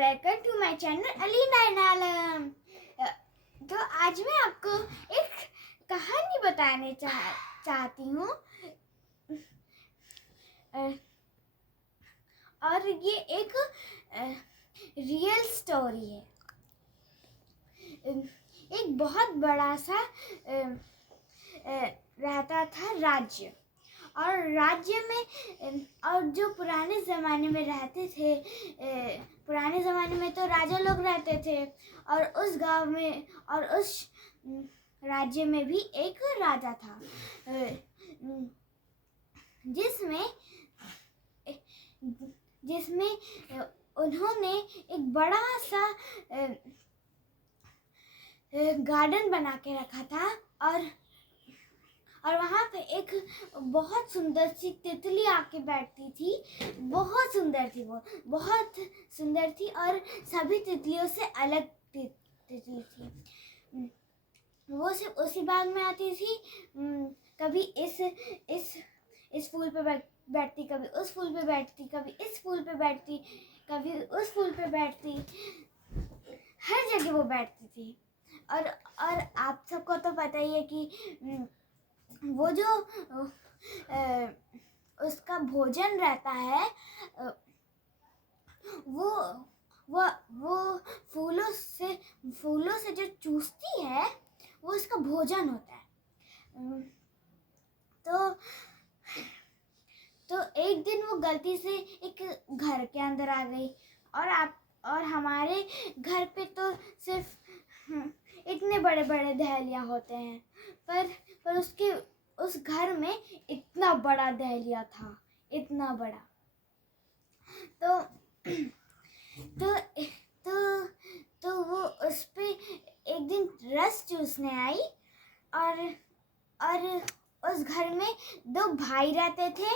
Welcome to my channel Alina Nalam. तो आज मैं आपको एक कहानी बताने चाहती हूँ और ये एक रियल स्टोरी है। एक बहुत बड़ा सा रहता था राज्य, और राज्य में और जो पुराने ज़माने में रहते थे, पुराने ज़माने में तो राजा लोग रहते थे, और उस गांव में और उस राज्य में भी एक राजा था, जिसमें उन्होंने एक बड़ा सा गार्डन बना के रखा था, और वहाँ पे एक बहुत सुंदर सी तितली आके बैठती थी। बहुत सुंदर थी, वो बहुत सुंदर थी और सभी तितलियों से अलग तितली थी। वो सिर्फ उसी बाग में आती थी। कभी इस फूल पे बैठती, कभी उस फूल पे बैठती, कभी इस फूल पे बैठती, कभी उस फूल पे बैठती। हर जगह वो बैठती थी। और आप सबको तो पता ही है कि वो जो उसका भोजन रहता है, वो फूलों से जो चूसती है, वो उसका भोजन होता है। तो एक दिन वो गलती से एक घर के अंदर आ गई, और हमारे घर पे तो सिर्फ इतने बड़े बड़े दहलिया होते हैं, पर उस घर में इतना बड़ा दहलिया था, इतना बड़ा। तो तो तो तो वो उस पे एक दिन रस चूसने आई, और उस घर में दो भाई रहते थे,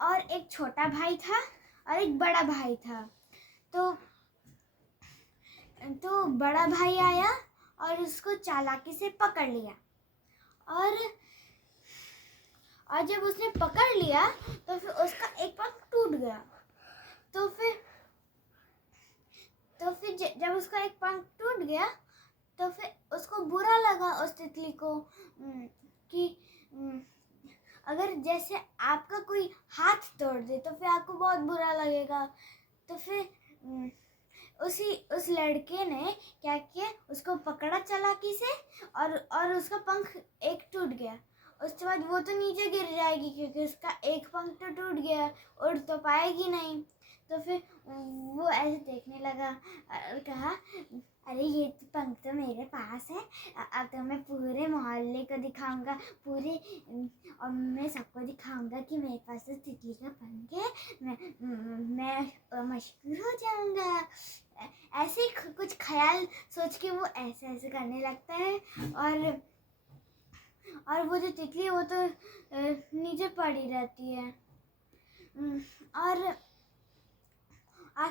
और एक छोटा भाई था और एक बड़ा भाई था। तो बड़ा भाई आया और उसको चालाकी से पकड़ लिया, और जब उसने पकड़ लिया तो फिर उसका एक पंख टूट गया। तो फिर जब उसका एक पंख टूट गया तो फिर उसको बुरा लगा, उस तितली को, कि अगर जैसे आपका कोई हाथ तोड़ दे तो फिर आपको बहुत बुरा लगेगा। तो फिर उस लड़के ने क्या किया, उसको पकड़ा चालाकी से, और उसका पंख एक टूट गया। उसके बाद वो तो नीचे गिर जाएगी, क्योंकि उसका एक पंख तो टूट गया, उड़ तो पाएगी नहीं। तो फिर वो ऐसे देखने लगा और कहा, अरे ये पंख तो मेरे पास है, अब तो मैं पूरे मोहल्ले को दिखाऊंगा, और मैं सबको दिखाऊंगा कि मेरे पास तो तितली का पंख है, मैं मशहूर हो जाऊंगा। ऐसे कुछ ख्याल सोच के वो ऐसे करने लगता है, और वो जो तितली है वो तो नीचे पड़ी रहती है। और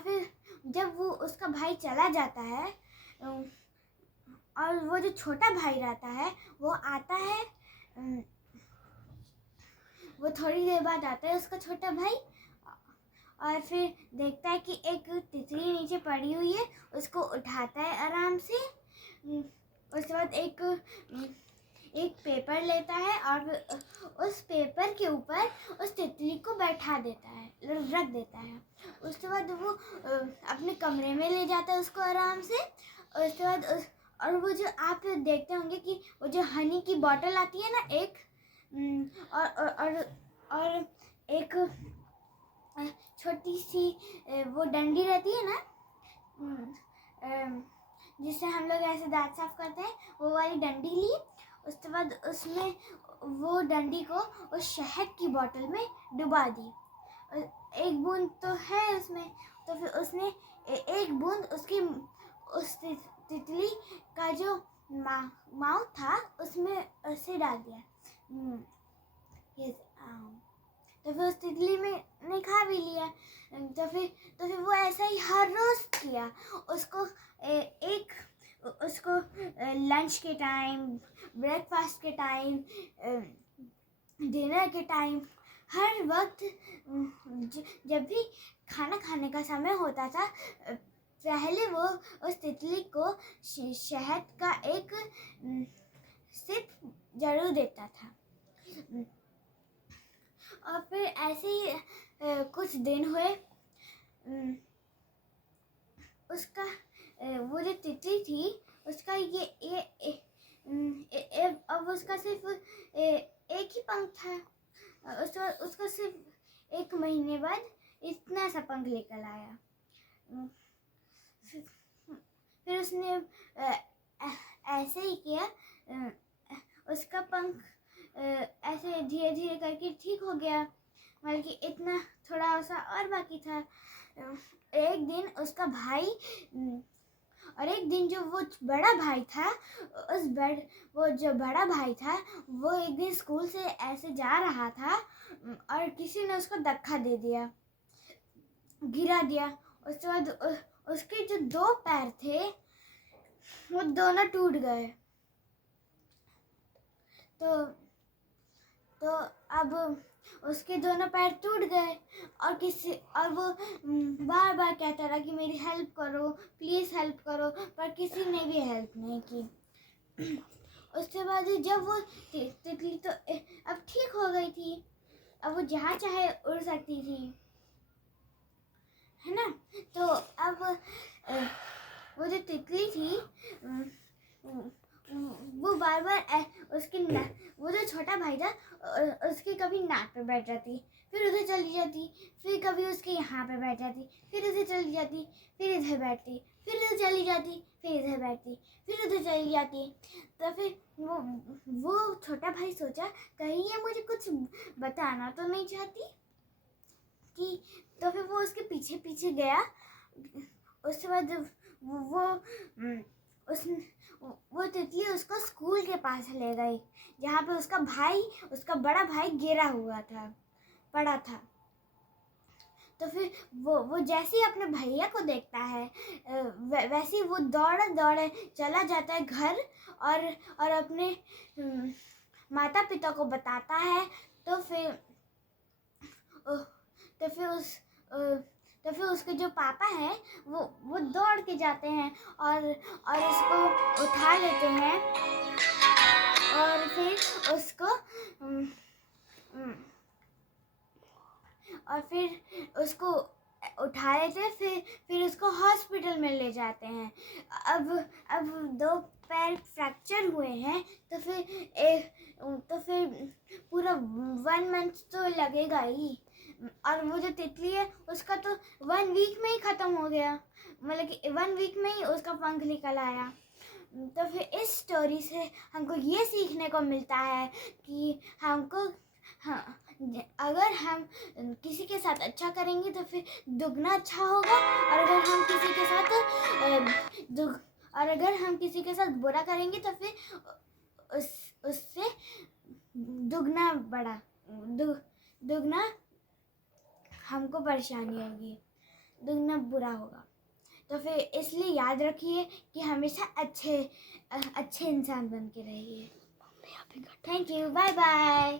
फिर जब वो उसका भाई चला जाता है, और वो जो छोटा भाई रहता है वो आता है, वो थोड़ी देर बाद आता है उसका छोटा भाई, और फिर देखता है कि एक तितली नीचे पड़ी हुई है, उसको उठाता है आराम से। उसके बाद एक पेपर लेता है और उस पेपर के ऊपर उस तितली को बैठा देता है, रख देता है। उसके बाद वो अपने कमरे में ले जाता है उसको आराम से। उसके बाद और वो जो आप देखते होंगे कि वो जो हनी की बोतल आती है ना, एक और एक छोटी सी वो डंडी रहती है ना, जिससे हम लोग ऐसे दांत साफ करते हैं, वो वाली डंडी ली। उसके बाद उसमें वो डंडी को उस शहद की बोतल में डुबा दी। एक बूंद तो है उसमें, तो फिर उसने एक बूंद उस तितली का जो माउथ था उसमें उसे डाल दिया। तो फिर उस तितली ने खा भी लिया। तो फिर वो ऐसा ही हर रोज किया। उसको लंच के टाइम, ब्रेकफास्ट के टाइम, डिनर के टाइम, हर वक्त जब भी खाना खाने का समय होता था, पहले वो उस तितली को शहद का एक सिप जरूर देता था। और फिर ऐसे ही कुछ दिन हुए। उसका वो जो तितली थी उसका अब उसका सिर्फ एक ही पंख था। उसका सिर्फ 1 महीने बाद इतना सा पंख लेकर आया। फिर उसने ऐसे ही किया। उसका पंख ऐसे धीरे धीरे करके ठीक हो गया, मतलब कि इतना थोड़ा सा और बाकी था। एक दिन उसका भाई और एक दिन जो वो बड़ा भाई था, वो जो बड़ा भाई था वो एक दिन स्कूल से ऐसे जा रहा था और किसी ने उसको धक्का दे दिया, गिरा दिया। उसके बाद उसके जो 2 पैर थे वो दोनों टूट गए। तो अब उसके दोनों पैर टूट गए और वो बार बार कहता रहा कि मेरी हेल्प करो, प्लीज़ हेल्प करो, पर किसी ने भी हेल्प नहीं की। उसके बाद जब वो तितली तो अब ठीक हो गई थी, अब वो जहाँ चाहे उड़ सकती थी, है ना। तो अब वो जो तितली थी वो बार बार वो जो छोटा भाई था उसके कभी नाक पे बैठ जाती, फिर उधर चली जाती, फिर कभी उसके यहाँ पे बैठ जाती, फिर उधर चली जाती, फिर इधर बैठती, फिर उधर चली जाती, फिर इधर बैठती, फिर उधर चली जाती। तो फिर वो छोटा भाई सोचा कहीं ये मुझे कुछ बताना तो नहीं चाहती कि। तो फिर वो उसके पीछे पीछे गया। उसके बाद वो तितली उसको स्कूल के पास ले गई जहाँ पे उसका बड़ा भाई गिरा हुआ था, पड़ा था। तो फिर वो जैसे ही अपने भैया को देखता है वैसे ही वो दौड़े चला जाता है घर और अपने माता पिता को बताता है। तो फिर उसके जो पापा हैं वो दौड़ के जाते हैं और उसको उठा लेते हैं और फिर उसको उठा लेते हैं, फिर उसको हॉस्पिटल में ले जाते हैं। अब 2 पैर फ्रैक्चर हुए हैं तो फिर पूरा 1 मंथ तो लगेगा ही। और वो जो तितली है उसका तो 1 वीक में ही ख़त्म हो गया, मतलब कि 1 वीक में ही उसका पंख निकल आया। तो फिर इस स्टोरी से हमको ये सीखने को मिलता है कि अगर हम किसी के साथ अच्छा करेंगे तो फिर दुगना अच्छा होगा, और अगर हम किसी के साथ बुरा करेंगे तो फिर उससे दुगना हमको परेशानी होगी, दुगना बुरा होगा। तो फिर इसलिए याद रखिए कि हमेशा अच्छे इंसान बन के रहिए। Thank you, bye bye.